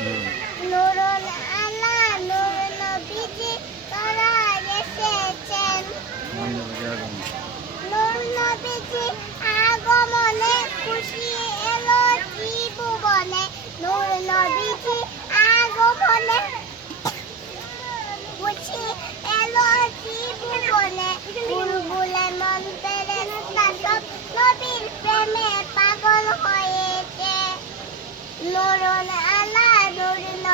নুরুন আলা নূর নবীজি তারা এসেছেন। নূর নবীজি আগমনে খুশি এলো ত্রিভুবনে। নূর নবীজি আগমনে খুশি এলো ত্রিভুবনে। বুলবুলে মন